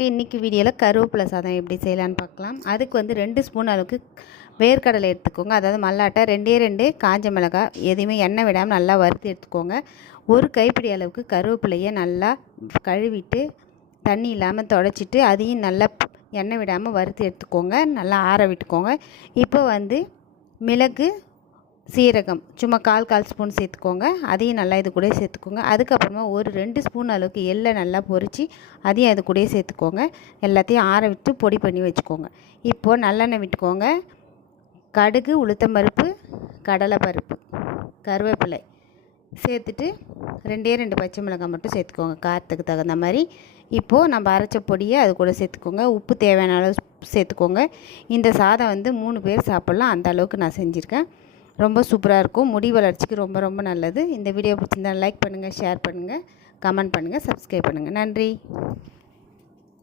இன்றைக்கி வீடியோவில் கருவேப்பிலை சாதம் எப்படி செய்யலான்னு பார்க்கலாம். அதுக்கு வந்து 2 ஸ்பூன் அளவுக்கு வேர்க்கடலை எடுத்துக்கோங்க. அதாவது மல்லாட்டை 2 காஞ்ச மிளகாய், எதுவுமே எண்ணெய் விடாமல் நல்லா வறுத்து எடுத்துக்கோங்க. ஒரு கைப்பிடி அளவுக்கு கருவேப்பிலையை நல்லா கழுவிட்டு தண்ணி இல்லாமல் துடைச்சிட்டு அதையும் நல்லா எண்ணெய் விடாமல் வறுத்து எடுத்துக்கோங்க. நல்லா ஆற விட்டுக்கோங்க. இப்போ வந்து மிளகு, சீரகம் சும்மா கால் ஸ்பூன் சேர்த்துக்கோங்க. அதையும் நல்லா இது கூட சேர்த்துக்கோங்க. அதுக்கப்புறமா ஒரு 2 ஸ்பூன் அளவுக்கு எள்ளை நல்லா பொரித்து அதையும் அது கூட சேர்த்துக்கோங்க. எல்லாத்தையும் ஆற விட்டு பொடி பண்ணி வச்சுக்கோங்க. இப்போது நல்லெண்ணெய் விட்டுக்கோங்க. கடுகு, உளுத்தம்பருப்பு, கடலைப்பருப்பு, கருவேப்பிலை சேர்த்துட்டு 2 பச்சை மிளகாய் மட்டும் சேர்த்துக்கோங்க காரத்துக்கு தகுந்த மாதிரி. இப்போது நம்ம அரைச்ச பொடியை அது கூட சேர்த்துக்கோங்க. உப்பு தேவையான அளவு சேர்த்துக்கோங்க. இந்த சாதம் வந்து 3 பேர் சாப்பிட்லாம், அந்த அளவுக்கு நான் செஞ்சுருக்கேன். ரொம்ப சூப்பராக இருக்கும். முடி வளர்ச்சிக்கு ரொம்ப ரொம்ப நல்லது. இந்த வீடியோ பிடிச்சிருந்தால் லைக் பண்ணுங்கள், ஷேர் பண்ணுங்கள், கமெண்ட் பண்ணுங்கள், சப்ஸ்கிரைப் பண்ணுங்கள். நன்றி.